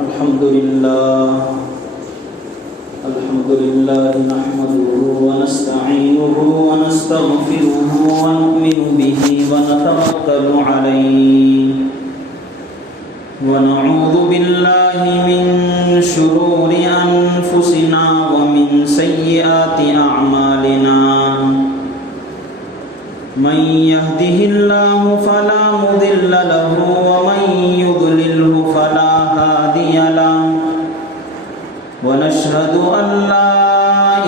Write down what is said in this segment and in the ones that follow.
الحمد لله نحمده ونستعينه ونستغفره ونؤمن به ونتوكل عليه ونعوذ بالله من شرور أنفسنا ومن سيئات أعمالنا من يهده الله فلا مضل له ومن يضلله فلا هادي له ونشهد أن لا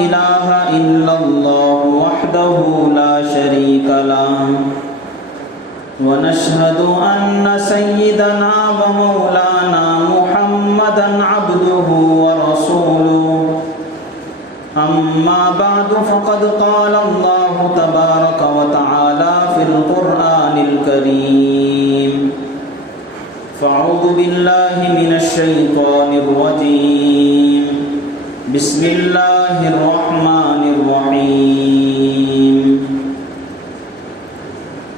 إله إلا الله وحده لا شريك له ونشهد أن سيدنا ومولانا محمدا عبده ورسوله أما بعد فقد قال الله تبارك وتعالى في القرآن الكريم فأعوذ بالله من الشيطان الرجيم بسم الله الرحمن الرحيم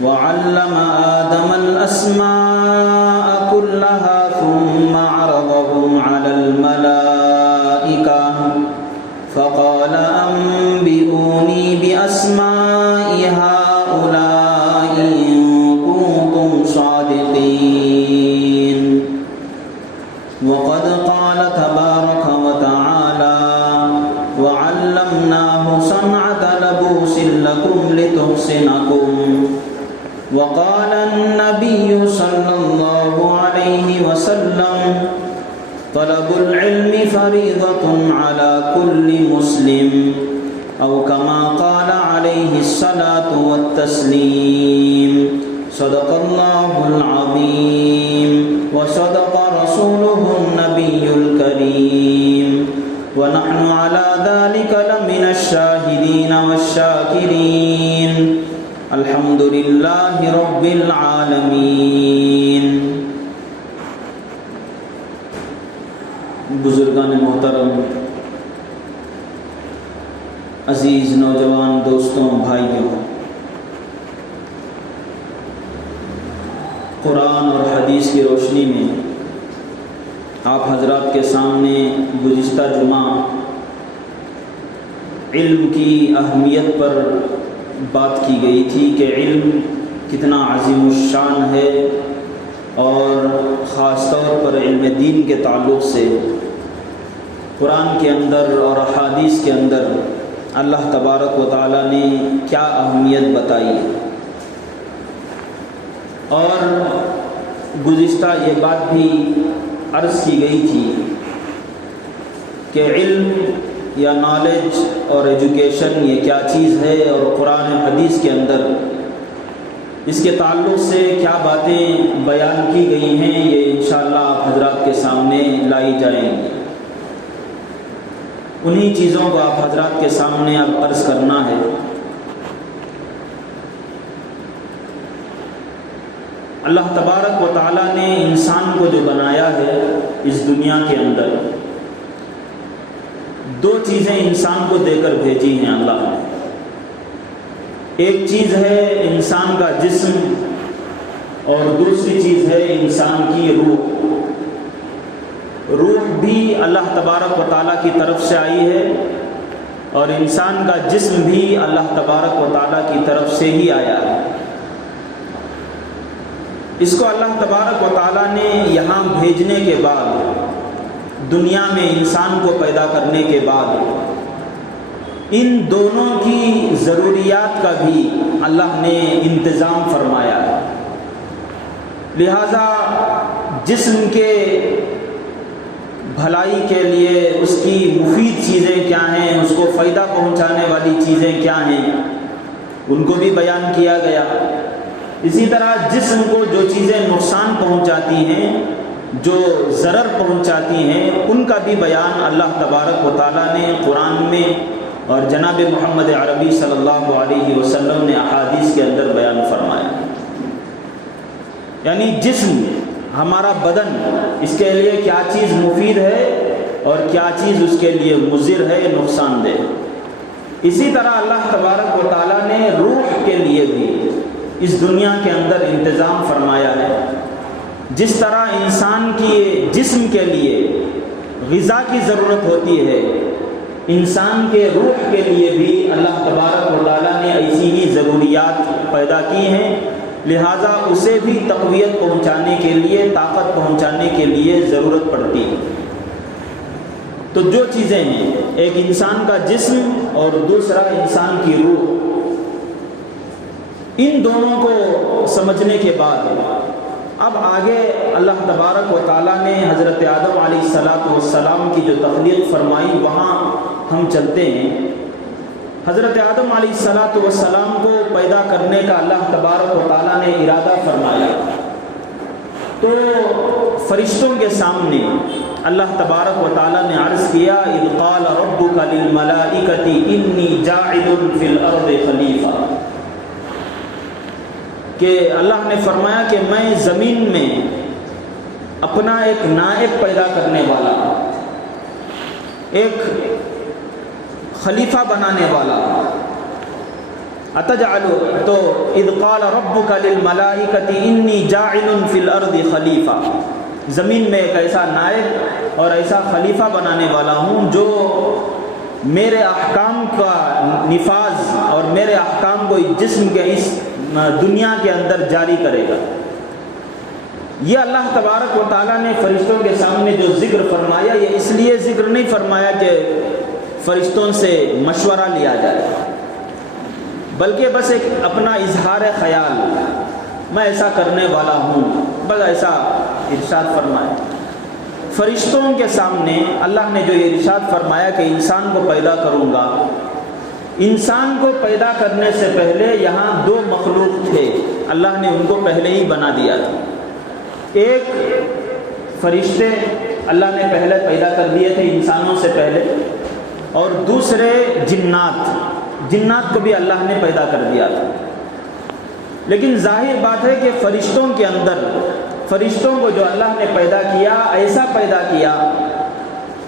وعلم آدم الأسماء كلها ثم عرضهم على الملائكة فقال أنبئوني بأسماء هؤلاء إن كنتم صادقين وقد قال تبارك وتعالى وعلمناه صنعة لبوس لكم لتحصنكم وقال النبي صلى الله عليه وسلم طلب العلم فريضة على كل مسلم أو كما قال عليه الصلاة والتسليم صدق الله العظيم وصدق رسوله النبي الكريم ونحن على ذلك لمن الشاهدين والشاكرين الحمد لله رب العالمین۔ بزرگان محترم، عزیز نوجوان دوستوں، بھائیوں، قرآن اور حدیث کی روشنی میں آپ حضرات کے سامنے گزشتہ جمعہ علم کی اہمیت پر بات کی گئی تھی کہ علم کتنا عظیم الشان ہے، اور خاص طور پر علم دین کے تعلق سے قرآن کے اندر اور احادیث کے اندر اللہ تبارک و تعالیٰ نے کیا اہمیت بتائی ہے۔ اور گزشتہ یہ بات بھی عرض کی گئی تھی کہ علم یا نالج اور ایجوکیشن یہ کیا چیز ہے، اور قرآن حدیث کے اندر اس کے تعلق سے کیا باتیں بیان کی گئی ہیں، یہ انشاءاللہ آپ حضرات کے سامنے لائی جائیں گی۔ انہی چیزوں کو آپ حضرات کے سامنے اب عرض کرنا ہے۔ اللہ تبارک و تعالیٰ نے انسان کو جو بنایا ہے اس دنیا کے اندر، دو چیزیں انسان کو دے کر بھیجی ہیں اللہ نے۔ ایک چیز ہے انسان کا جسم، اور دوسری چیز ہے انسان کی روح۔ روح بھی اللہ تبارک و تعالیٰ کی طرف سے آئی ہے، اور انسان کا جسم بھی اللہ تبارک و تعالیٰ کی طرف سے ہی آیا ہے۔ اس کو اللہ تبارک و تعالیٰ نے یہاں بھیجنے کے بعد، دنیا میں انسان کو پیدا کرنے کے بعد، ان دونوں کی ضروریات کا بھی اللہ نے انتظام فرمایا ہے۔ لہذا جسم کے بھلائی کے لیے اس کی مفید چیزیں کیا ہیں، اس کو فائدہ پہنچانے والی چیزیں کیا ہیں، ان کو بھی بیان کیا گیا۔ اسی طرح جسم کو جو چیزیں نقصان پہنچاتی ہیں، جو ضرر پہنچاتی ہیں، ان کا بھی بیان اللہ تبارک و تعالیٰ نے قرآن میں اور جناب محمد عربی صلی اللہ علیہ وسلم نے احادیث کے اندر بیان فرمایا۔ یعنی جسم، ہمارا بدن، اس کے لیے کیا چیز مفید ہے اور کیا چیز اس کے لیے مضر ہے، نقصان دہ۔ اسی طرح اللہ تبارک و تعالیٰ نے روح کے لیے بھی اس دنیا کے اندر انتظام فرمایا ہے جس طرح انسان کی جسم کے لیے غذا کی ضرورت ہوتی ہے، انسان کے روح کے لیے بھی اللہ تبارک و تعالیٰ نے ایسی ہی ضروریات پیدا کی ہیں، لہٰذا اسے بھی تقویت پہنچانے کے لیے، طاقت پہنچانے کے لیے ضرورت پڑتی ہے۔ تو جو چیزیں ہیں، ایک انسان کا جسم اور دوسرا انسان کی روح، ان دونوں کو سمجھنے کے بعد اب آگے اللہ تبارک و تعالیٰ نے حضرت آدم علیہ السلام کی جو تخلیق فرمائی وہاں ہم چلتے ہیں۔ حضرت آدم علیہ السلام کو پیدا کرنے کا اللہ تبارک و تعالیٰ نے ارادہ فرمایا، تو فرشتوں کے سامنے اللہ تبارک و تعالیٰ نے عرض کیا، اذ قال ربک للملائکۃ انی جاعل فی الارض خلیفہ، کہ اللہ نے فرمایا کہ میں زمین میں اپنا ایک نائب پیدا کرنے والا، ایک خلیفہ بنانے والا۔ اتجعل، تو اذ قال ربک للملائکۃ انی جاعل فی الارض خلیفہ، زمین میں ایک ایسا نائب اور ایسا خلیفہ بنانے والا ہوں جو میرے احکام کا نفاذ اور میرے احکام کو اس جسم کے اس دنیا کے اندر جاری کرے گا۔ یہ اللہ تبارک و تعالیٰ نے فرشتوں کے سامنے جو ذکر فرمایا، یہ اس لیے ذکر نہیں فرمایا کہ فرشتوں سے مشورہ لیا جائے، بلکہ بس ایک اپنا اظہار خیال، میں ایسا کرنے والا ہوں، بس ایسا ارشاد فرمایا۔ فرشتوں کے سامنے اللہ نے جو یہ ارشاد فرمایا کہ انسان کو پیدا کروں گا، انسان کو پیدا کرنے سے پہلے یہاں دو مخلوق تھے، اللہ نے ان کو پہلے ہی بنا دیا تھا۔ ایک فرشتے اللہ نے پہلے پیدا کر دیے تھے انسانوں سے پہلے، اور دوسرے جنات کو بھی اللہ نے پیدا کر دیا تھا۔ لیکن ظاہر بات ہے کہ فرشتوں کے اندر، فرشتوں کو جو اللہ نے پیدا کیا، ایسا پیدا کیا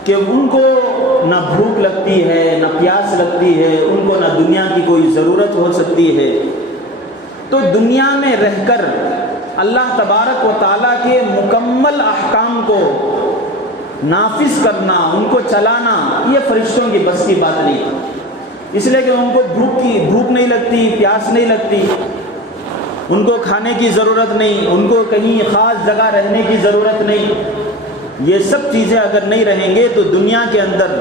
کہ ان کو نہ بھوک لگتی ہے، نہ پیاس لگتی ہے، ان کو نہ دنیا کی کوئی ضرورت ہو سکتی ہے۔ تو دنیا میں رہ کر اللہ تبارک و تعالیٰ کے مکمل احکام کو نافذ کرنا، ان کو چلانا، یہ فرشتوں کی بس کی بات نہیں، اس لیے کہ ان کو بھوک نہیں لگتی، پیاس نہیں لگتی، ان کو کھانے کی ضرورت نہیں، ان کو کہیں خاص جگہ رہنے کی ضرورت نہیں۔ یہ سب چیزیں اگر نہیں رہیں گے تو دنیا کے اندر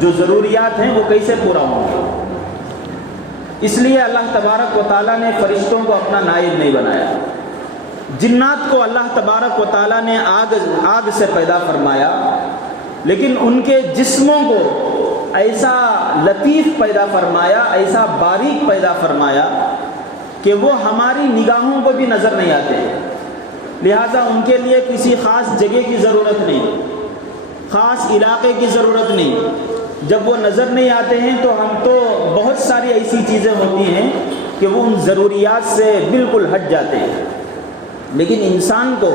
جو ضروریات ہیں وہ کیسے پورا ہوں گے؟ اس لیے اللہ تبارک و تعالیٰ نے فرشتوں کو اپنا نائب نہیں بنایا۔ جنات کو اللہ تبارک و تعالیٰ نے آگ سے پیدا فرمایا، لیکن ان کے جسموں کو ایسا لطیف پیدا فرمایا، ایسا باریک پیدا فرمایا کہ وہ ہماری نگاہوں کو بھی نظر نہیں آتے، لہٰذا ان کے لیے کسی خاص جگہ کی ضرورت نہیں، خاص علاقے کی ضرورت نہیں۔ جب وہ نظر نہیں آتے ہیں تو ہم تو بہت ساری ایسی چیزیں ہوتی ہیں کہ وہ ان ضروریات سے بالکل ہٹ جاتے ہیں۔ لیکن انسان کو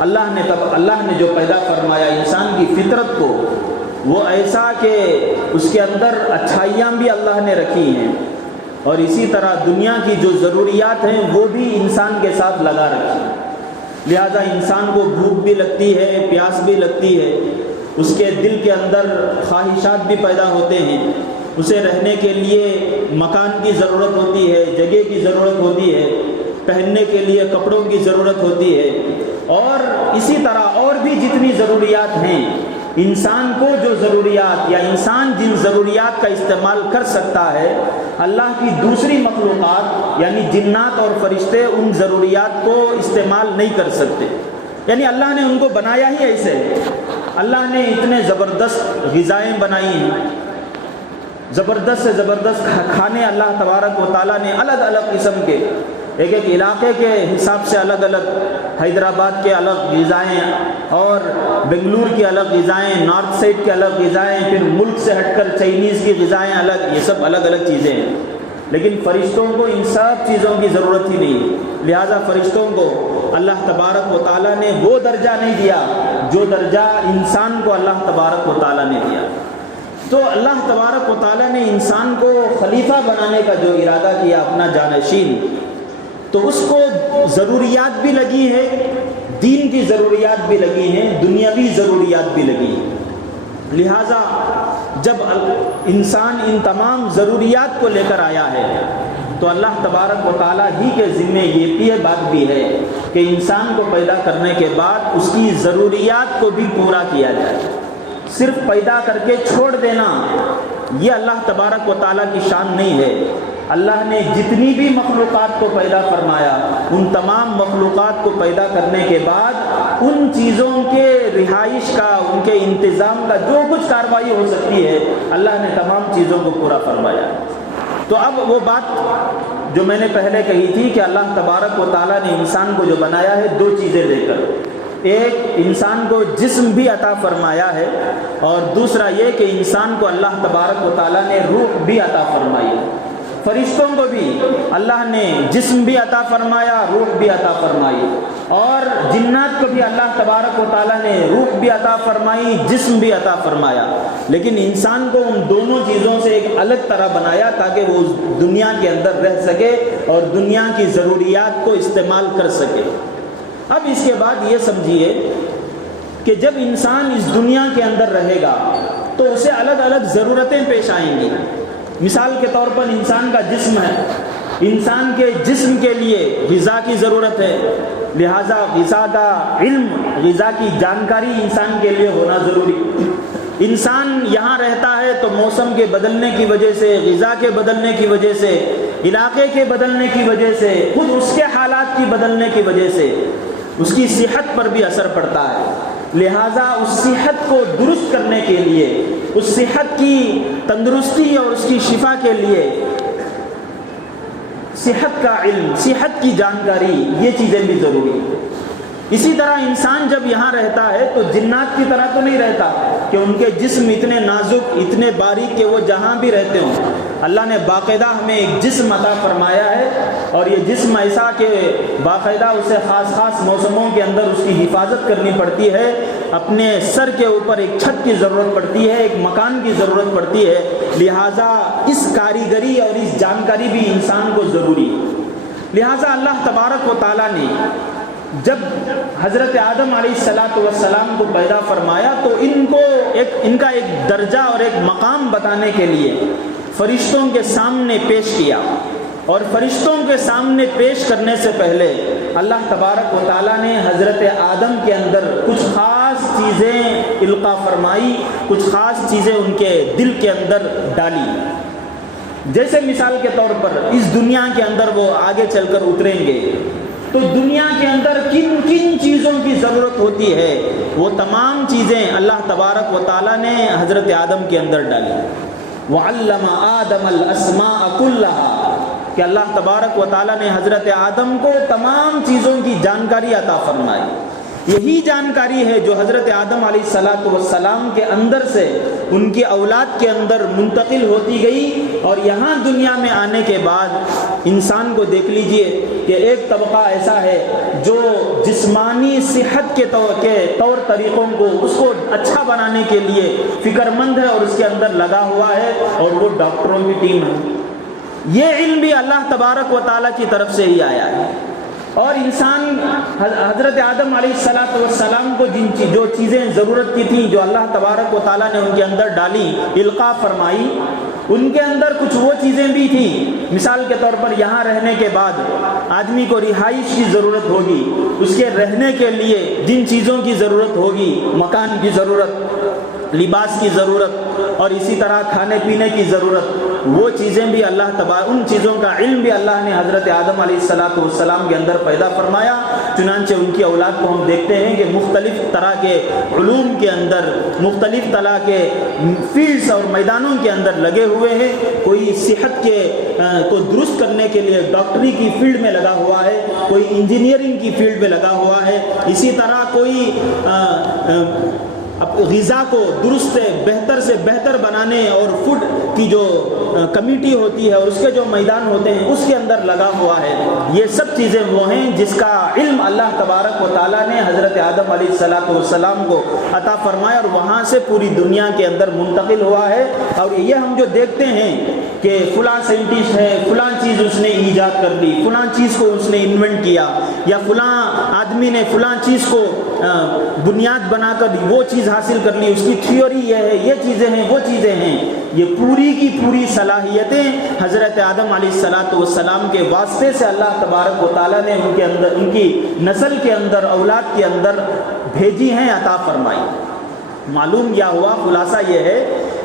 اللہ نے جو پیدا فرمایا، انسان کی فطرت کو، وہ ایسا کہ اس کے اندر اچھائیاں بھی اللہ نے رکھی ہیں، اور اسی طرح دنیا کی جو ضروریات ہیں وہ بھی انسان کے ساتھ لگا رکھی ہیں۔ لہذا انسان کو بھوک بھی لگتی ہے، پیاس بھی لگتی ہے، اس کے دل کے اندر خواہشات بھی پیدا ہوتے ہیں، اسے رہنے کے لیے مکان کی ضرورت ہوتی ہے، جگہ کی ضرورت ہوتی ہے، پہننے کے لیے کپڑوں کی ضرورت ہوتی ہے، اور اسی طرح اور بھی جتنی ضروریات ہیں، انسان کو جو ضروریات یا انسان جن ضروریات کا استعمال کر سکتا ہے، اللہ کی دوسری مخلوقات یعنی جنات اور فرشتے ان ضروریات کو استعمال نہیں کر سکتے۔ یعنی اللہ نے ان کو بنایا ہی ایسے، اللہ نے اتنے زبردست غذائیں بنائی ہیں، زبردست سے زبردست کھانے اللہ تبارک و تعالیٰ نے الگ الگ قسم کے، ایک ایک علاقے کے حساب سے الگ الگ، حیدرآباد کے الگ غذائیں اور بنگلور کی الگ غذائیں، نارتھ سائڈ کے الگ غذائیں، پھر ملک سے ہٹ کر چائنیز کی غذائیں الگ، یہ سب الگ الگ چیزیں ہیں۔ لیکن فرشتوں کو ان سب چیزوں کی ضرورت ہی نہیں ہے، لہٰذا فرشتوں کو اللہ تبارک و تعالیٰ نے وہ درجہ نہیں دیا جو درجہ انسان کو اللہ تبارک و تعالیٰ نے دیا۔ تو اللہ تبارک و تعالیٰ نے انسان کو خلیفہ بنانے کا جو ارادہ کیا، اپنا جانشین، تو اس کو ضروریات بھی لگی ہے، دین کی ضروریات بھی لگی ہیں، دنیاوی ضروریات بھی لگی ہیں۔ لہٰذا جب انسان ان تمام ضروریات کو لے کر آیا ہے تو اللہ تبارک و تعالیٰ ہی کے ذمے یہ بات بھی ہے کہ انسان کو پیدا کرنے کے بعد اس کی ضروریات کو بھی پورا کیا جائے۔ صرف پیدا کر کے چھوڑ دینا یہ اللہ تبارک و تعالیٰ کی شان نہیں ہے۔ اللہ نے جتنی بھی مخلوقات کو پیدا فرمایا، ان تمام مخلوقات کو پیدا کرنے کے بعد ان چیزوں کے رہائش کا، ان کے انتظام کا جو کچھ کارروائی ہو سکتی ہے، اللہ نے تمام چیزوں کو پورا فرمایا۔ تو اب وہ بات جو میں نے پہلے کہی تھی کہ اللہ تبارک و تعالیٰ نے انسان کو جو بنایا ہے دو چیزیں دے کر، ایک انسان کو جسم بھی عطا فرمایا ہے، اور دوسرا یہ کہ انسان کو اللہ تبارک و تعالیٰ نے روح بھی عطا فرمائی ہے۔ فرشتوں کو بھی اللہ نے جسم بھی عطا فرمایا، روح بھی عطا فرمائی، اور جنات کو بھی اللہ تبارک و تعالیٰ نے روح بھی عطا فرمائی، جسم بھی عطا فرمایا، لیکن انسان کو ان دونوں چیزوں سے ایک الگ طرح بنایا تاکہ وہ دنیا کے اندر رہ سکے اور دنیا کی ضروریات کو استعمال کر سکے۔ اب اس کے بعد یہ سمجھیے کہ جب انسان اس دنیا کے اندر رہے گا تو اسے الگ الگ ضرورتیں پیش آئیں گی۔ مثال کے طور پر انسان کا جسم ہے، انسان کے جسم کے لیے غذا کی ضرورت ہے، لہٰذا غذا کا علم، غذا کی جانکاری انسان کے لیے ہونا ضروری۔ انسان یہاں رہتا ہے تو موسم کے بدلنے کی وجہ سے، غذا کے بدلنے کی وجہ سے، علاقے کے بدلنے کی وجہ سے، خود اس کے حالات کی بدلنے کی وجہ سے اس کی صحت پر بھی اثر پڑتا ہے۔ لہٰذا اس صحت کو درست کرنے کے لیے، اس صحت کی تندرستی اور اس کی شفا کے لیے صحت کا علم، صحت کی جانکاری، یہ چیزیں بھی ضروری ہیں۔ اسی طرح انسان جب یہاں رہتا ہے تو جنات کی طرح تو نہیں رہتا کہ ان کے جسم اتنے نازک، اتنے باریک کہ وہ جہاں بھی رہتے ہوں۔ اللہ نے باقاعدہ ہمیں ایک جسم عطا فرمایا ہے، اور یہ جسم ایسا کہ باقاعدہ اسے خاص خاص موسموں کے اندر اس کی حفاظت کرنی پڑتی ہے، اپنے سر کے اوپر ایک چھت کی ضرورت پڑتی ہے، ایک مکان کی ضرورت پڑتی ہے، لہٰذا اس کاریگری اور اس جانکاری بھی انسان کو ضروری ہے۔ لہٰذا اللہ تبارک و تعالیٰ نے جب حضرت آدم علیہ السلام کو پیدا فرمایا تو ان کا ایک درجہ اور ایک مقام بتانے کے لیے فرشتوں کے سامنے پیش کیا، اور فرشتوں کے سامنے پیش کرنے سے پہلے اللہ تبارک و تعالیٰ نے حضرت آدم کے اندر کچھ خاص چیزیں القاء فرمائی، کچھ خاص چیزیں ان کے دل کے اندر ڈالی۔ جیسے مثال کے طور پر اس دنیا کے اندر وہ آگے چل کر اتریں گے تو دنیا کے اندر کن کن چیزوں کی ضرورت ہوتی ہے، وہ تمام چیزیں اللہ تبارک و تعالیٰ نے حضرت آدم کے اندر ڈالی۔ وَعَلَّمَ آدَمَ الْأَسْمَاءَ كُلَّهَا، کہ اللہ تبارک و تعالیٰ نے حضرت آدم کو تمام چیزوں کی جانکاری عطا فرمائی۔ یہی جانکاری ہے جو حضرت آدم علیہ السلام کے اندر سے ان کی اولاد کے اندر منتقل ہوتی گئی، اور یہاں دنیا میں آنے کے بعد انسان کو دیکھ لیجئے کہ ایک طبقہ ایسا ہے جو جسمانی صحت کے طور طریقوں کو، اس کو اچھا بنانے کے لیے فکر مند ہے اور اس کے اندر لگا ہوا ہے، اور وہ ڈاکٹروں کی ٹیم ہے۔ یہ علم بھی اللہ تبارک و تعالیٰ کی طرف سے ہی آیا ہے، اور انسان حضرت آدم علیہ السلام کو جو چیزیں ضرورت کی تھیں، جو اللہ تبارک و تعالیٰ نے ان کے اندر ڈالی، القاء فرمائی، ان کے اندر کچھ وہ چیزیں بھی تھیں۔ مثال کے طور پر یہاں رہنے کے بعد آدمی کو رہائش کی ضرورت ہوگی، اس کے رہنے کے لیے جن چیزوں کی ضرورت ہوگی، مکان کی ضرورت، لباس کی ضرورت، اور اسی طرح کھانے پینے کی ضرورت، وہ چیزیں بھی ان چیزوں کا علم بھی اللہ نے حضرت آدم علیہ السلام کے اندر پیدا فرمایا۔ چنانچہ ان کی اولاد کو ہم دیکھتے ہیں کہ مختلف طرح کے علوم کے اندر، مختلف طرح کے فیلڈز اور میدانوں کے اندر لگے ہوئے ہیں۔ کوئی صحت کو درست کرنے کے لیے ڈاکٹری کی فیلڈ میں لگا ہوا ہے، کوئی انجینئرنگ کی فیلڈ میں لگا ہوا ہے، اسی طرح کوئی غذا کو درست بہتر سے بہتر بنانے اور فوڈ کی جو کمیٹی ہوتی ہے اور اس کے جو میدان ہوتے ہیں اس کے اندر لگا ہوا ہے۔ یہ سب چیزیں وہ ہیں جس کا علم اللہ تبارک و تعالیٰ نے حضرت آدم علیہ السلام کو عطا فرمایا، اور وہاں سے پوری دنیا کے اندر منتقل ہوا ہے۔ اور یہ ہم جو دیکھتے ہیں کہ فلاں سائنٹسٹ ہے، فلاں چیز اس نے ایجاد کر دی، فلاں چیز کو اس نے انوینٹ کیا، یا فلاں آدمی آدمی نے فلاں چیز کو بنیاد بنا کر وہ چیز حاصل کر لی، اس کی تھیوری یہ ہے، یہ چیزیں ہیں، وہ چیزیں ہیں، یہ پوری کی پوری صلاحیتیں حضرت آدم علیہ السلام کے واسطے سے اللہ تبارک و تعالیٰ نے ان کے اندر، ان کی نسل کے اندر، اولاد کے اندر بھیجی ہیں، عطا فرمائی۔ معلوم کیا ہوا؟ خلاصہ یہ ہے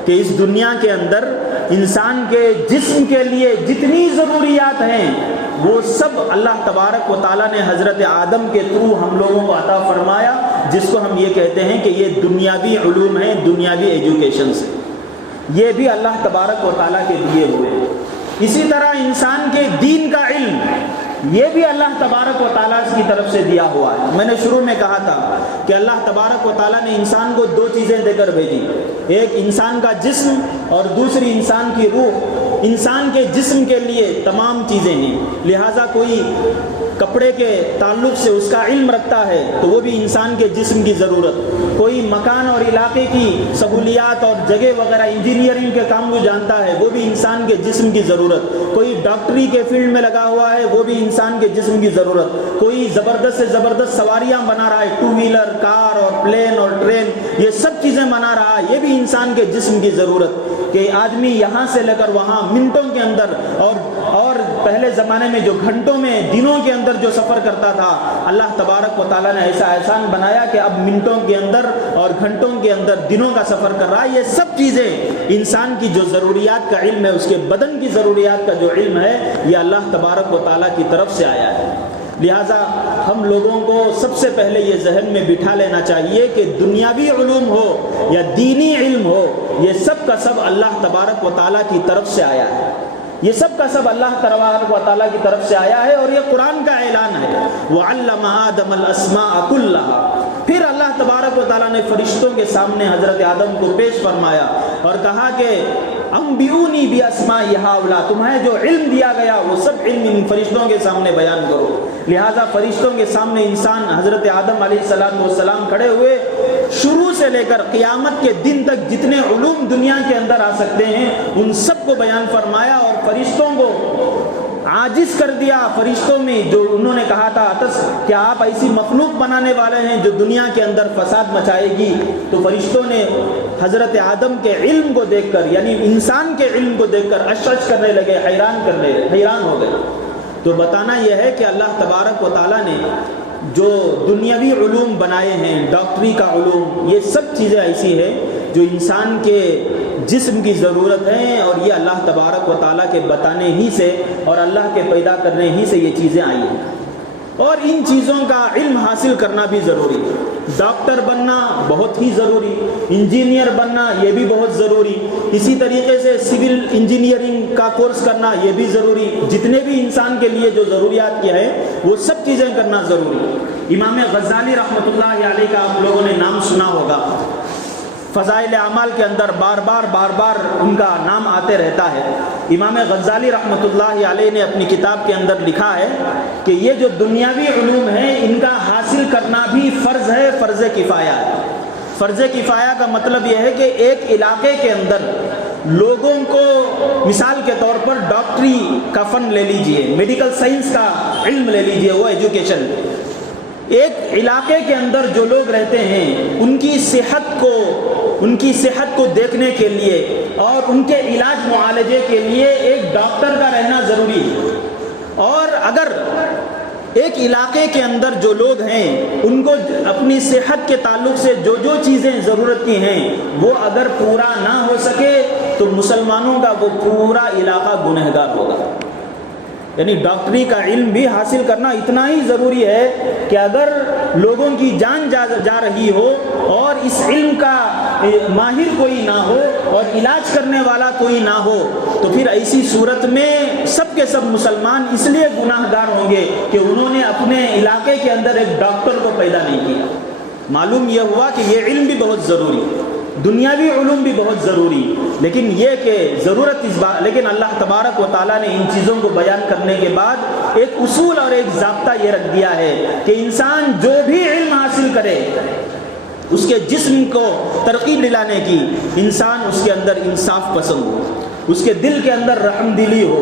کہ اس دنیا کے اندر انسان کے جسم کے لیے جتنی ضروریات ہیں وہ سب اللہ تبارک و تعالیٰ نے حضرت آدم کے تھرو ہم لوگوں کو عطا فرمایا، جس کو ہم یہ کہتے ہیں کہ یہ دنیاوی علوم ہیں، دنیاوی ایجوکیشن سے، یہ بھی اللہ تبارک و تعالیٰ کے دیے ہوئے ہیں۔ اسی طرح انسان کے دین کا علم، یہ بھی اللہ تبارک و تعالیٰ کی طرف سے دیا ہوا ہے۔ میں نے شروع میں کہا تھا کہ اللہ تبارک و تعالیٰ نے انسان کو دو چیزیں دے کر بھیجی، ایک انسان کا جسم اور دوسری انسان کی روح۔ انسان کے جسم کے لیے تمام چیزیں ہیں، لہٰذا کوئی کپڑے کے تعلق سے اس کا علم رکھتا ہے تو وہ بھی انسان کے جسم کی ضرورت، کوئی مکان اور علاقے کی سہولیات اور جگہ وغیرہ انجینئرنگ کے کام کو جانتا ہے وہ بھی انسان کے جسم کی ضرورت، کوئی ڈاکٹری کے فیلڈ میں لگا ہوا ہے وہ بھی انسان کے جسم کی ضرورت، کوئی زبردست سے زبردست سواریاں بنا رہا ہے، ٹو ویلر، کار اور پلین اور ٹرین، یہ سب چیزیں بنا رہا ہے، یہ بھی انسان کے جسم کی ضرورت، کہ آدمی یہاں سے لے کر وہاں منٹوں کے اندر اور پہلے زمانے میں جو گھنٹوں میں، دنوں کے اندر جو سفر کرتا تھا، اللہ تبارک و تعالیٰ نے ایسا احسان بنایا کہ اب منٹوں کے اندر اور گھنٹوں کے اندر دنوں کا سفر کر رہا ہے۔ یہ سب چیزیں انسان کی جو ضروریات کا علم ہے، اس کے بدن کی ضروریات کا جو علم ہے، یہ اللہ تبارک و تعالیٰ کی طرف سے آیا ہے۔ لہٰذا ہم لوگوں کو سب سے پہلے یہ ذہن میں بٹھا لینا چاہیے کہ دنیاوی علوم ہو یا دینی علم ہو، یہ سب کا سب اللہ تبارک و تعالیٰ کی طرف سے آیا ہے، یہ سب کا سب اللہ تبارک و تعالیٰ کی طرف سے آیا ہے، اور یہ قرآن کا اعلان ہے، وَعَلَّمَ آدَمَ الْأَسْمَاءَ كُلَّهَا۔ پھر اللہ تبارک و تعالیٰ نے فرشتوں کے سامنے حضرت آدم کو پیش فرمایا اور کہا کہ انبئونی باسماء ہؤلاء، تمہیں جو علم دیا گیا وہ سب علم ان فرشتوں کے سامنے بیان کرو۔ لہٰذا فرشتوں کے سامنے انسان حضرت آدم علیہ السلام کھڑے ہوئے، شروع سے لے کر قیامت کے دن تک جتنے علوم دنیا کے اندر آ سکتے ہیں ان سب کو بیان فرمایا، اور فرشتوں کو عاجز کر دیا۔ فرشتوں میں جو انہوں نے کہا تھا کیا آپ ایسی مخلوق بنانے والے ہیں جو دنیا کے اندر فساد مچائے گی، تو فرشتوں نے حضرت آدم کے علم کو دیکھ کر، یعنی انسان کے علم کو دیکھ کر اشرف کرنے لگے، حیران ہو گئے۔ تو بتانا یہ ہے کہ اللہ تبارک و تعالیٰ نے جو دنیاوی علوم بنائے ہیں، ڈاکٹری کا علوم، یہ سب چیزیں ایسی ہیں جو انسان کے جسم کی ضرورت ہے، اور یہ اللہ تبارک و تعالیٰ کے بتانے ہی سے اور اللہ کے پیدا کرنے ہی سے یہ چیزیں آئی ہیں، اور ان چیزوں کا علم حاصل کرنا بھی ضروری ہے۔ ڈاکٹر بننا بہت ہی ضروری، انجینئر بننا یہ بھی بہت ضروری، اسی طریقے سے سول انجینئرنگ کا کورس کرنا یہ بھی ضروری، جتنے بھی انسان کے لیے جو ضروریات کیا ہے وہ سب چیزیں کرنا ضروری۔ امام غزالی رحمۃ اللہ علیہ کا آپ لوگوں نے نام سنا ہوگا، فضائل اعمال کے اندر بار بار ان کا نام آتے رہتا ہے۔ امام غزالی رحمۃ اللہ علیہ نے اپنی کتاب کے اندر لکھا ہے کہ یہ جو دنیاوی علوم ہیں ان کا حاصل کرنا بھی فرض ہے، فرض کفایہ ہے۔ فرض کفایہ کا مطلب یہ ہے کہ ایک علاقے کے اندر لوگوں کو، مثال کے طور پر ڈاکٹری کا فن لے لیجئے، میڈیکل سائنس کا علم لے لیجئے، وہ ایجوکیشن، ایک علاقے کے اندر جو لوگ رہتے ہیں ان کی صحت کو دیکھنے کے لیے اور ان کے علاج معالجے کے لیے ایک ڈاکٹر کا رہنا ضروری ہے، اور اگر ایک علاقے کے اندر جو لوگ ہیں ان کو اپنی صحت کے تعلق سے جو چیزیں ضرورت کی ہیں وہ اگر پورا نہ ہو سکے تو مسلمانوں کا وہ پورا علاقہ گنہگار ہوگا۔ یعنی ڈاکٹری کا علم بھی حاصل کرنا اتنا ہی ضروری ہے کہ اگر لوگوں کی جان جا رہی ہو اور اس علم کا ماہر کوئی نہ ہو اور علاج کرنے والا کوئی نہ ہو تو پھر ایسی صورت میں سب کے سب مسلمان اس لیے گناہ گار ہوں گے کہ انہوں نے اپنے علاقے کے اندر ایک ڈاکٹر کو پیدا نہیں کیا۔ معلوم یہ ہوا کہ یہ علم بھی بہت ضروری، دنیاوی علوم بھی بہت ضروری، لیکن یہ کہ ضرورت اس بات، لیکن اللہ تبارک و تعالیٰ نے ان چیزوں کو بیان کرنے کے بعد ایک اصول اور ایک ضابطہ یہ رکھ دیا ہے کہ انسان جو بھی علم حاصل کرے اس کے جسم کو ترغیب دلانے کی، انسان اس کے اندر انصاف پسند ہو، اس کے دل کے اندر رحم دلی ہو،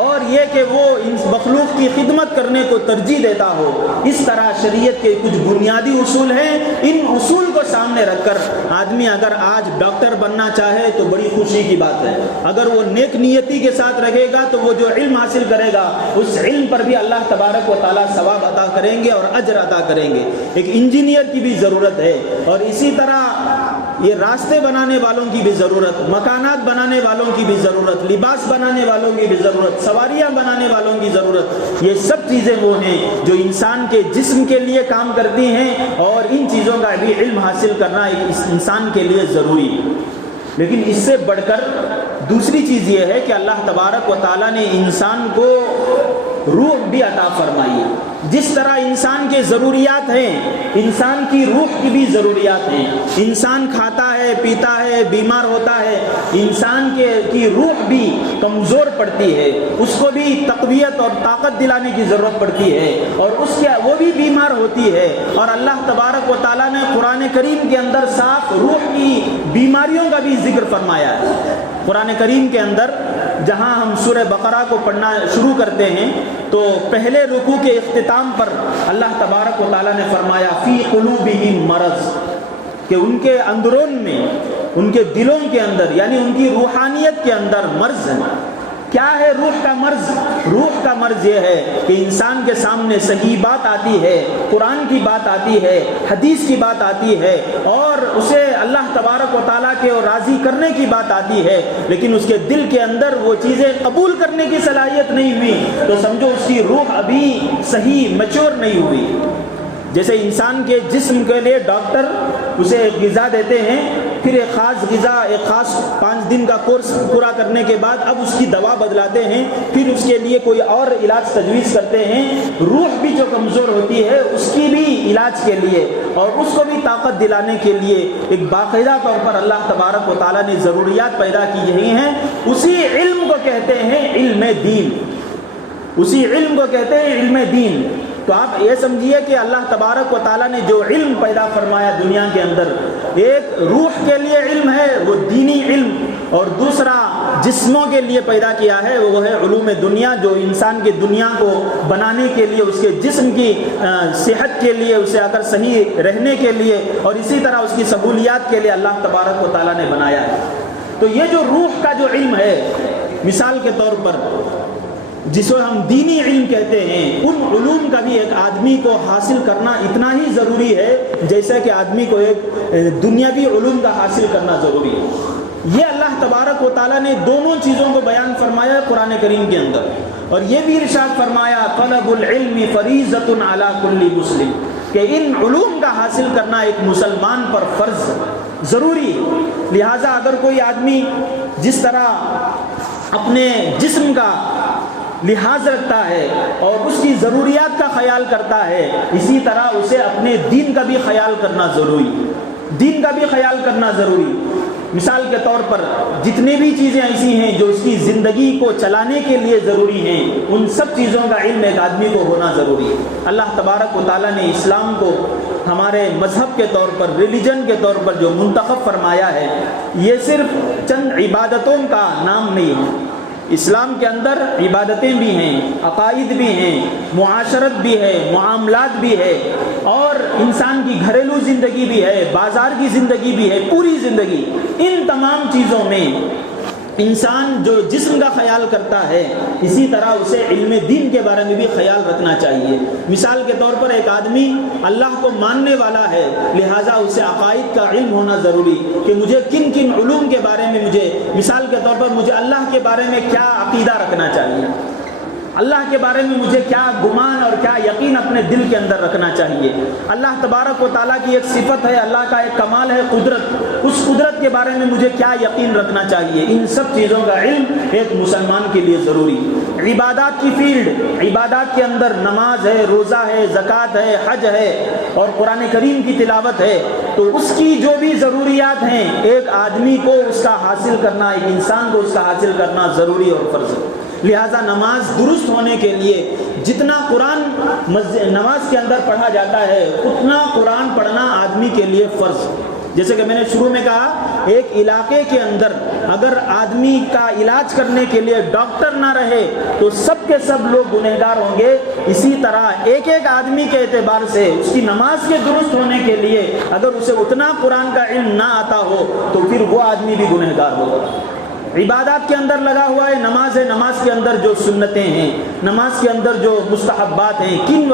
اور یہ کہ وہ ان مخلوق کی خدمت کرنے کو ترجیح دیتا ہو. اس طرح شریعت کے کچھ بنیادی اصول ہیں. ان اصول کو سامنے رکھ کر آدمی اگر آج ڈاکٹر بننا چاہے تو بڑی خوشی کی بات ہے. اگر وہ نیک نیتی کے ساتھ رہے گا تو وہ جو علم حاصل کرے گا اس علم پر بھی اللہ تبارک و تعالیٰ ثواب عطا کریں گے اور اجر عطا کریں گے. ایک انجینئر کی بھی ضرورت ہے, اور اسی طرح یہ راستے بنانے والوں کی بھی ضرورت, مکانات بنانے والوں کی بھی ضرورت, لباس بنانے والوں کی بھی ضرورت, سواریاں بنانے والوں کی ضرورت. یہ سب چیزیں وہ ہیں جو انسان کے جسم کے لیے کام کرتی ہیں, اور ان چیزوں کا بھی علم حاصل کرنا اس انسان کے لیے ضروری ہے. لیکن اس سے بڑھ کر دوسری چیز یہ ہے کہ اللہ تبارک و تعالیٰ نے انسان کو روح بھی عطا فرمائی ہے. جس طرح انسان کے ضروریات ہیں, انسان کی روح کی بھی ضروریات ہیں. انسان کھاتا ہے, پیتا ہے, بیمار ہوتا ہے, انسان کی روح بھی کمزور پڑتی ہے, اس کو بھی تقویت اور طاقت دلانے کی ضرورت پڑتی ہے, اور وہ بھی بیمار ہوتی ہے. اور اللہ تبارک و تعالیٰ نے قرآن کریم کے اندر صاف روح کی بیماریوں کا بھی ذکر فرمایا ہے. قرآن کریم کے اندر جہاں ہم سورہ بقرہ کو پڑھنا شروع کرتے ہیں تو پہلے رکوع کے اختتام پر اللہ تبارک و تعالیٰ نے فرمایا فی قلوبہم مرض, کہ ان کے اندرون میں, ان کے دلوں کے اندر, یعنی ان کی روحانیت کے اندر مرض ہے. کیا ہے روح کا مرض؟ روح کا مرض یہ ہے کہ انسان کے سامنے صحیح بات آتی ہے, قرآن کی بات آتی ہے, حدیث کی بات آتی ہے, اور اسے اللہ تبارک و تعالیٰ کے راضی کرنے کی بات آتی ہے, لیکن اس کے دل کے اندر وہ چیزیں قبول کرنے کی صلاحیت نہیں ہوئی, تو سمجھو اس کی روح ابھی صحیح میچور نہیں ہوئی. جیسے انسان کے جسم کے لیے ڈاکٹر اسے ایک غذا دیتے ہیں, پھر ایک خاص غذا, ایک خاص 5 دن کا کورس پورا کرنے کے بعد اب اس کی دوا بدلاتے ہیں, پھر اس کے لیے کوئی اور علاج تجویز کرتے ہیں. روح بھی جو کمزور ہوتی ہے اس کی بھی علاج کے لیے اور اس کو بھی طاقت دلانے کے لیے ایک باقاعدہ طور پر اللہ تبارک و تعالیٰ نے ضروریات پیدا کی ہیں. اسی علم کو کہتے ہیں علم دین, اسی علم کو کہتے ہیں علم دین. تو آپ یہ سمجھیے کہ اللہ تبارک و تعالیٰ نے جو علم پیدا فرمایا دنیا کے اندر, ایک روح کے لیے علم ہے وہ دینی علم, اور دوسرا جسموں کے لیے پیدا کیا ہے وہ ہے علوم دنیا, جو انسان کی دنیا کو بنانے کے لیے, اس کے جسم کی صحت کے لیے, اسے اگر صحیح رہنے کے لیے, اور اسی طرح اس کی سہولیات کے لیے اللہ تبارک و تعالیٰ نے بنایا ہے. تو یہ جو روح کا جو علم ہے, مثال کے طور پر جسے ہم دینی علم کہتے ہیں, ان علوم کا بھی ایک آدمی کو حاصل کرنا اتنا ہی ضروری ہے جیسا کہ آدمی کو ایک دنیاوی علوم کا حاصل کرنا ضروری ہے. یہ اللہ تبارک و تعالیٰ نے دونوں چیزوں کو بیان فرمایا قرآن کریم کے اندر, اور یہ بھی ارشاد فرمایا طلب العلم فریضۃ علی کل مسلم, کہ ان علوم کا حاصل کرنا ایک مسلمان پر فرض ضروری ہے. لہٰذا اگر کوئی آدمی جس طرح اپنے جسم کا لحاظ رکھتا ہے اور اس کی ضروریات کا خیال کرتا ہے, اسی طرح اسے اپنے دین کا بھی خیال کرنا ضروری, دین کا بھی خیال کرنا ضروری. مثال کے طور پر جتنی بھی چیزیں ایسی ہیں جو اس کی زندگی کو چلانے کے لیے ضروری ہیں, ان سب چیزوں کا علم ایک آدمی کو ہونا ضروری ہے. اللہ تبارک و تعالیٰ نے اسلام کو ہمارے مذہب کے طور پر, ریلیجن کے طور پر جو منتخب فرمایا ہے, یہ صرف چند عبادتوں کا نام نہیں ہے. اسلام کے اندر عبادتیں بھی ہیں, عقائد بھی ہیں, معاشرت بھی ہے, معاملات بھی ہے, اور انسان کی گھریلو زندگی بھی ہے, بازار کی زندگی بھی ہے, پوری زندگی. ان تمام چیزوں میں انسان جو جسم کا خیال کرتا ہے, اسی طرح اسے علم دین کے بارے میں بھی خیال رکھنا چاہیے. مثال کے طور پر ایک آدمی اللہ کو ماننے والا ہے, لہٰذا اسے عقائد کا علم ہونا ضروری, کہ مجھے کن کن علوم کے بارے میں, مجھے مثال کے طور پر مجھے اللہ کے بارے میں کیا عقیدہ رکھنا چاہیے, اللہ کے بارے میں مجھے کیا گمان اور کیا یقین اپنے دل کے اندر رکھنا چاہیے. اللہ تبارک و تعالیٰ کی ایک صفت ہے, اللہ کا ایک کمال ہے قدرت, اس قدرت کے بارے میں مجھے کیا یقین رکھنا چاہیے. ان سب چیزوں کا علم ایک مسلمان کے لیے ضروری. عبادات کی فیلڈ, عبادات کے اندر نماز ہے, روزہ ہے, زکوٰۃ ہے, حج ہے, اور قرآن کریم کی تلاوت ہے, تو اس کی جو بھی ضروریات ہیں ایک آدمی کو اس کا حاصل کرنا, ایک انسان کو اس کا حاصل کرنا ضروری اور فرض ہے. لہٰذا نماز درست ہونے کے لیے جتنا قرآن نماز کے اندر پڑھا جاتا ہے اتنا قرآن پڑھنا آدمی کے لیے فرض. جیسے کہ میں نے شروع میں کہا ایک علاقے کے اندر اگر آدمی کا علاج کرنے کے لیے ڈاکٹر نہ رہے تو سب کے سب لوگ گنہگار ہوں گے. اسی طرح ایک ایک آدمی کے اعتبار سے اس کی نماز کے درست ہونے کے لیے اگر اسے اتنا قرآن کا علم نہ آتا ہو تو پھر وہ آدمی بھی گنہگار ہوگا. عبادات کے اندر لگا ہوا ہے، نماز ہے، نماز کے اندر جو سنتیں ہیں، نماز کے اندر جو مستحبات ہیں، کن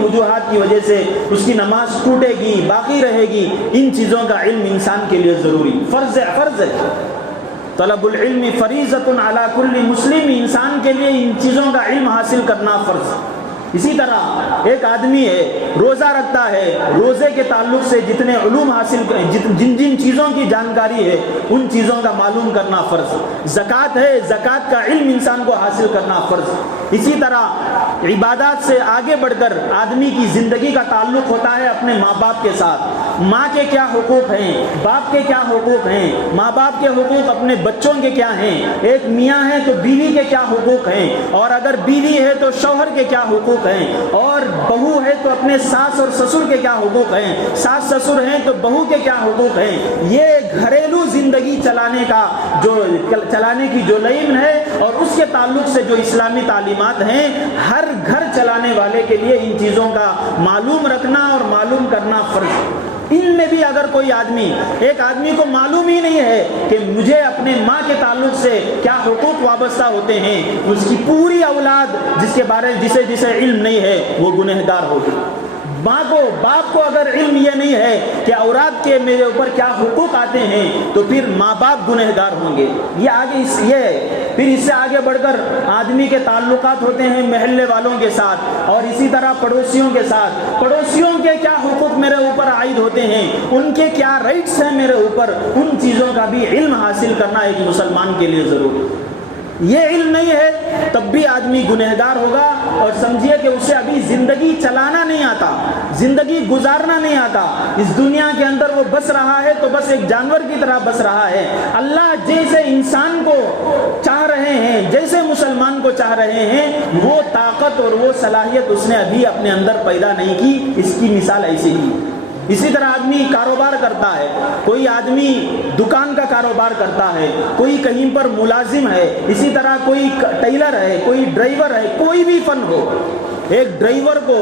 وجوہات کی وجہ سے اس کی نماز ٹوٹے گی، باقی رہے گی، ان چیزوں کا علم انسان کے لیے ضروری فرض ہے. طلب العلم فریضۃ علی کل مسلم، انسان کے لیے ان چیزوں کا علم حاصل کرنا فرض ہے. اسی طرح ایک آدمی ہے روزہ رکھتا ہے، روزے کے تعلق سے جتنے علوم حاصل جن چیزوں کی جانکاری ہے ان چیزوں کا معلوم کرنا فرض. زکوٰۃ ہے، زکوٰۃ کا علم انسان کو حاصل کرنا فرض. اسی طرح عبادات سے آگے بڑھ کر آدمی کی زندگی کا تعلق ہوتا ہے اپنے ماں باپ کے ساتھ. ماں کے کیا حقوق ہیں، باپ کے کیا حقوق ہیں، ماں باپ کے حقوق اپنے بچوں کے کیا ہیں، ایک میاں ہے تو بیوی کے کیا حقوق ہیں، اور اگر بیوی ہے تو شوہر کے کیا حقوق ہیں، اور بہو ہے تو اپنے ساس اور سسر کے کیا حقوق ہیں، ساس سسر ہیں تو بہو کے کیا حقوق ہیں. یہ گھریلو زندگی چلانے کی جو لائن ہے اور اس کے تعلق سے جو اسلامی تعلیمات ہیں، ہر گھر چلانے والے کے لیے ان چیزوں کا معلوم رکھنا اور معلوم کرنا فرض ہے. ان میں بھی اگر کوئی ایک آدمی کو معلوم ہی نہیں ہے کہ مجھے اپنے ماں کے تعلق سے کیا حقوق وابستہ ہوتے ہیں، اس کی پوری اولاد جسے علم نہیں ہے وہ گنہگار ہوگی. ماں کو، باپ کو اگر علم یہ نہیں ہے کہ اولاد کے میرے اوپر کیا حقوق آتے ہیں تو پھر ماں باپ گنہگار ہوں گے. پھر اس سے آگے بڑھ کر آدمی کے تعلقات ہوتے ہیں محلے والوں کے ساتھ، اور اسی طرح پڑوسیوں کے ساتھ. پڑوسیوں کے کیا حقوق میرے اوپر عائد ہوتے ہیں، ان کے کیا رائٹس ہیں میرے اوپر، ان چیزوں کا بھی علم حاصل کرنا ایک مسلمان کے لیے ضروری ہے. یہ علم نہیں ہے تب بھی آدمی گنہگار ہوگا. اور سمجھیے کہ اسے ابھی زندگی چلانا نہیں آتا، زندگی گزارنا نہیں آتا. اس دنیا کے اندر وہ بس رہا ہے تو بس ایک جانور کی طرح بس رہا ہے. اللہ جیسے انسان کو چاہ رہے ہیں، جیسے مسلمان کو چاہ رہے ہیں، وہ طاقت اور وہ صلاحیت اس نے ابھی اپنے اندر پیدا نہیں کی. اس کی مثال ایسی ہی. اسی طرح آدمی کاروبار کرتا ہے، کوئی آدمی دکان کا کاروبار کرتا ہے، کوئی کہیں پر ملازم ہے، اسی طرح کوئی ٹیلر ہے، کوئی ڈرائیور ہے، کوئی بھی فن ہو. ایک ڈرائیور کو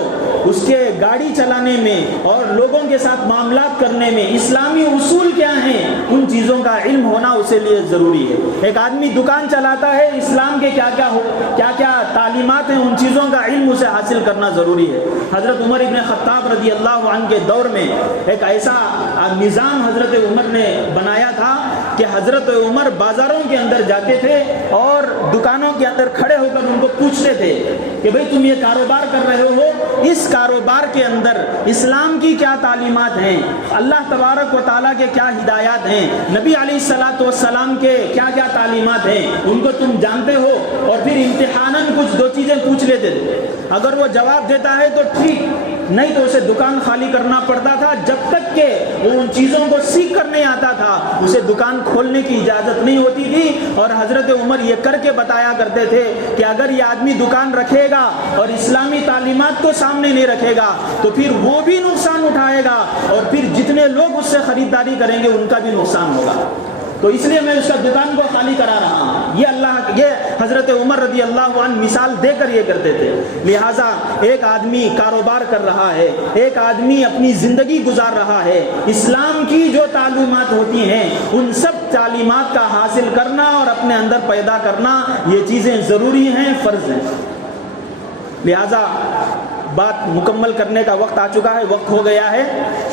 اس کے گاڑی چلانے میں اور لوگوں کے ساتھ معاملات کرنے میں اسلامی اصول کیا ہیں، ان چیزوں کا علم ہونا اسے لیے ضروری ہے. ایک آدمی دکان چلاتا ہے، اسلام کے کیا تعلیمات ہیں، ان چیزوں کا علم اسے حاصل کرنا ضروری ہے. حضرت عمر ابن خطاب رضی اللہ عنہ کے دور میں ایک ایسا نظام حضرت عمر نے بنایا تھا کہ حضرت عمر بازاروں کے اندر جاتے تھے اور دکانوں کے اندر کھڑے ہو کر ان کو پوچھتے تھے کہ بھئی تم یہ کاروبار کر رہے ہو، اس کاروبار کے اندر اسلام کی کیا تعلیمات ہیں، اللہ تبارک و تعالیٰ کے کیا ہدایات ہیں، نبی علیہ الصلوۃ والسلام کے کیا کیا تعلیمات ہیں، ان کو تم جانتے ہو. اور پھر امتحاناً کچھ دو چیزیں پوچھ لیتے تھے. اگر وہ جواب دیتا ہے تو ٹھیک، نہیں تو اسے دکان خالی کرنا پڑتا تھا. جب تک کہ وہ ان چیزوں کو سیکھ کر نہیں آتا تھا اسے دکان کھولنے کی اجازت نہیں ہوتی تھی. اور حضرت عمر یہ کر کے بتایا کرتے تھے کہ اگر یہ آدمی دکان رکھے گا اور اسلامی تعلیمات کو سامنے نہیں رکھے گا تو پھر وہ بھی نقصان اٹھائے گا، اور پھر جتنے لوگ اس سے خریداری کریں گے ان کا بھی نقصان ہوگا. تو اس لیے میں اس کا دکان کو خالی کرا رہا ہوں. یہ حضرت عمر رضی اللہ عنہ مثال دے کر یہ کرتے تھے. لہٰذا ایک آدمی کاروبار کر رہا ہے، ایک آدمی اپنی زندگی گزار رہا ہے، اسلام کی جو تعلیمات ہوتی ہیں ان سب تعلیمات کا حاصل کرنا اور اپنے اندر پیدا کرنا، یہ چیزیں ضروری ہیں، فرض ہیں. لہٰذا بات مکمل کرنے کا وقت آ چکا ہے، وقت ہو گیا ہے.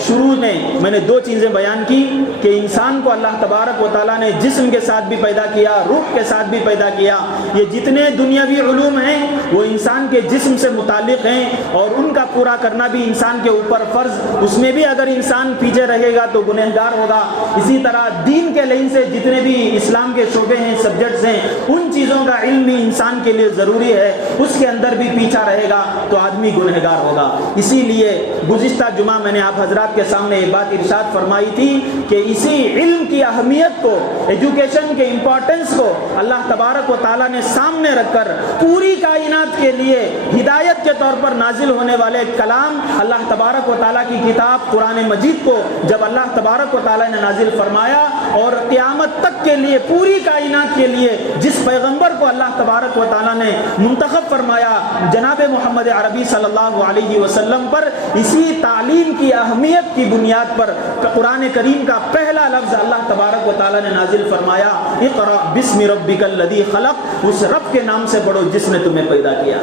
شروع میں نے دو چیزیں بیان کی کہ انسان کو اللہ تبارک و تعالیٰ نے جسم کے ساتھ بھی پیدا کیا، روح کے ساتھ بھی پیدا کیا. یہ جتنے دنیاوی علوم ہیں وہ انسان کے جسم سے متعلق ہیں اور ان کا پورا کرنا بھی انسان کے اوپر فرض. اس میں بھی اگر انسان پیچھے رہے گا تو گنہگار ہوگا. اسی طرح دین کے لائن سے جتنے بھی اسلام کے شعبے ہیں، سبجیکٹس ہیں، ان چیزوں کا علم بھی انسان کے لیے ضروری ہے. اس کے اندر بھی پیچھا رہے گا تو آدمی گنہگار ہوگا. اسی لیے گزشتہ جمعہ میں نے آپ حضرات کے سامنے یہ بات ارشاد فرمائی تھی کہ اسی علم کی اہمیت کو، ایجوکیشن کے امپورٹنس کو اللہ تبارک و تعالیٰ نے سامنے رکھ کر پوری کائنات کے لیے ہدایت کے طور پر نازل ہونے والے کلام اللہ تبارک و تعالیٰ کی کتاب قرآن مجید کو جب اللہ تبارک و تعالیٰ نے نازل فرمایا اور قیامت تک کے لیے پوری کائنات کے لیے جس پیغمبر کو اللہ تبارک و تعالیٰ نے منتخب فرمایا جناب محمد عربی صلی اللہ علیہ وسلم پر، اسی تعلیم کی اہمیت کی بنیاد پر قرآن کریم کا پہلا لفظ اللہ تبارک و تعالیٰ نے نازل فرمایا، اقرأ بسم ربک الذی خلق، اس رب کے نام سے پڑھو جس نے تمہیں پیدا کیا۔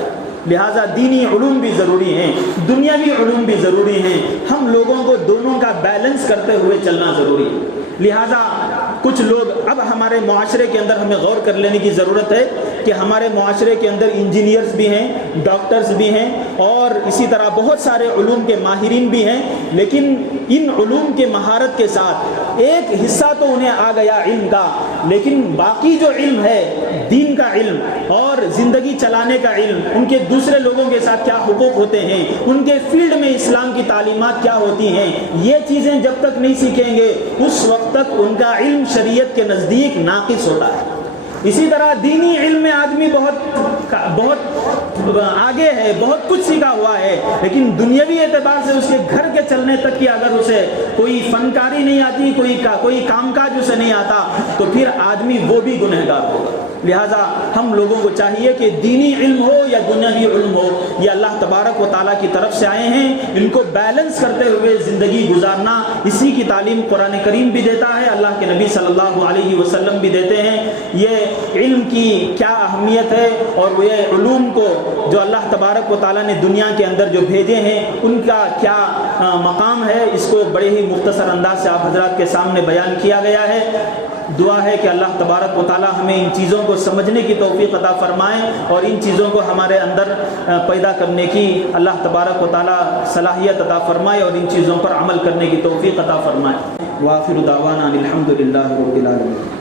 لہٰذا دینی علوم بھی ضروری ہیں، دنیاوی علوم بھی ضروری ہیں، ہم لوگوں کو دونوں کا بیلنس کرتے ہوئے چلنا ضروری ہے۔ لہٰذا کچھ لوگ اب ہمارے معاشرے کے اندر ہمیں غور کر لینے کی ضرورت ہے کہ ہمارے معاشرے کے اندر انجینئرز بھی ہیں، ڈاکٹرز بھی ہیں، اور اسی طرح بہت سارے علوم کے ماہرین بھی ہیں، لیکن ان علوم کے مہارت کے ساتھ ایک حصہ تو انہیں آ گیا علم کا، لیکن باقی جو علم ہے دین کا علم اور زندگی چلانے کا علم، ان کے دوسرے لوگوں کے ساتھ کیا حقوق ہوتے ہیں، ان کے فیلڈ میں اسلام کی تعلیمات کیا ہوتی ہیں، یہ چیزیں جب تک نہیں سیکھیں گے اس وقت تک ان کا علم شریعت کے نزدیک ناقص ہوتا ہے۔ اسی طرح دینی علم میں آدمی بہت آگے ہے، بہت کچھ سیکھا ہوا ہے، لیکن دنیاوی اعتبار سے اس کے گھر کے چلنے تک کی اگر اسے کوئی فنکاری نہیں آتی، کوئی کام کاج اسے نہیں آتا، تو پھر آدمی وہ بھی گنہگار ہوگا۔ لہٰذا ہم لوگوں کو چاہیے کہ دینی علم ہو یا دنیاوی علم ہو، یہ اللہ تبارک و تعالیٰ کی طرف سے آئے ہیں، ان کو بیلنس کرتے ہوئے زندگی گزارنا، اسی کی تعلیم قرآن کریم بھی دیتا ہے، اللہ کے نبی صلی اللہ علیہ وسلم بھی دیتے ہیں۔ یہ علم کی کیا اہمیت ہے اور یہ علوم کو جو اللہ تبارک و تعالیٰ نے دنیا کے اندر جو بھیجے ہیں ان کا کیا مقام ہے، اس کو بڑے ہی مختصر انداز سے آپ حضرات کے سامنے بیان کیا گیا ہے۔ دعا ہے کہ اللہ تبارک و تعالیٰ ہمیں ان چیزوں کو سمجھنے کی توفیق عطا فرمائیں اور ان چیزوں کو ہمارے اندر پیدا کرنے کی اللہ تبارک و تعالیٰ صلاحیت عطا فرمائے اور ان چیزوں پر عمل کرنے کی توفیق عطا فرمائے۔ وآخر دعوانا الحمد للہ رب العالمین۔